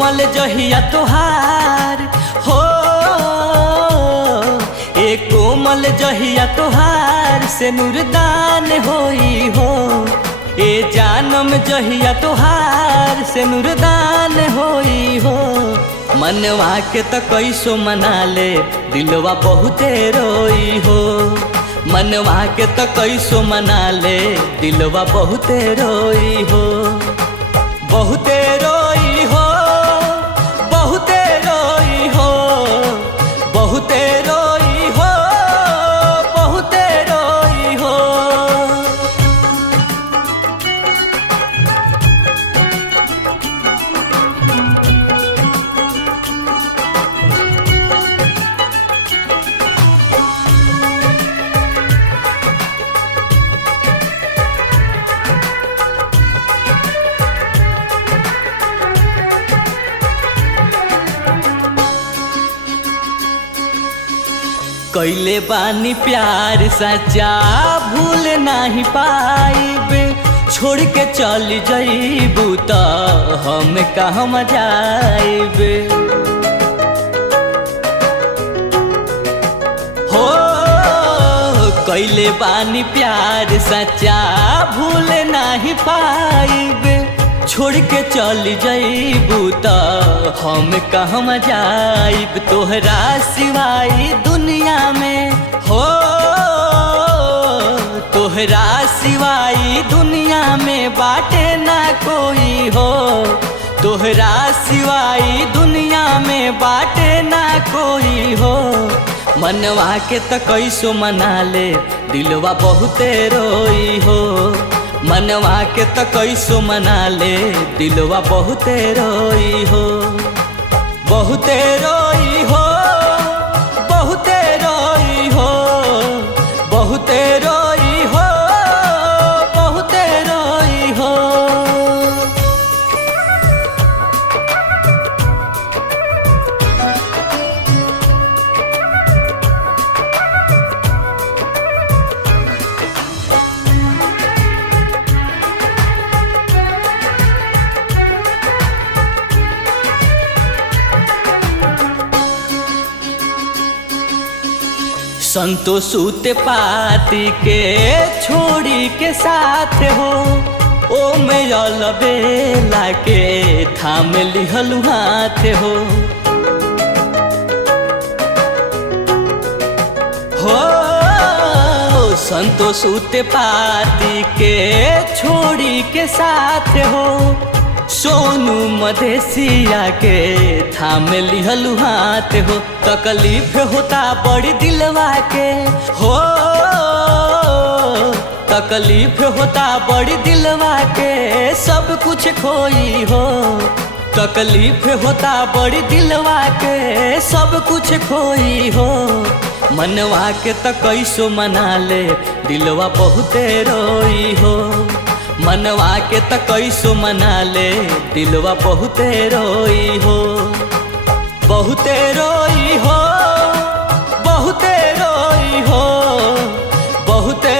कोमल जहिया तोहार हो, ए कोमल जहिया तोहार से नूरदान होई हो, ए जानम जहिया तोहार से नूरदान होई हो। मनवा के त कैसो मना ले दिलवा बहुते रोई हो, मनवा के त कैसो मना ले दिलवा बहुते रोई हो, बहुते रोई हो, बहुते रोई हो, बहुते रोई हो, बहुते रोई हो। कैले बानी प्यार सच्चा भूल नहीं पाइबे, छोड़ के चल जाइबू त हम कहम जाइबे हो। कैले बानी प्यार सच्चा भूल नहीं पाइबे, छोड़ के चल जाइबू त हम कहम जाइब। तोहरा सिवाय दुनिया में हो, तोहरा सिवाय दुनिया में बाटे ना कोई हो, तोहरा सिवाय दुनिया में बाटे ना कोई हो। मनवा के त कैसो मना ले दिलवा बहुते रोई हो, मनवा के त कैसो मना ले दिलवा बहुते रोई हो, बहुते रोई हो, बहुते रोई हो, बहुते रोई हो, बहुते रोई हो। संतोष सूते पाती के छोड़ी के साथ हो, ओ मेरा लबेला के थाम लिहलु हाथ हो, हो संतोष सूते पाती के छोड़ी के साथ हो, सोनू मधेसिया के थाम लिहलु हाथ हो। तकलीफ होता बड़ी दिलवा के हो, तकलीफ होता बड़ी दिलवा के सब कुछ खोई हो, तकलीफ होता बड़ी दिलवा के सब कुछ खोई हो। मनवा के त कैसो मना ले दिलवा बहुते रोई हो, मनवा के त कैसो मना ले दिलवा बहुते रोई हो, बहुते रोई हो, बहुते रोई हो, बहुते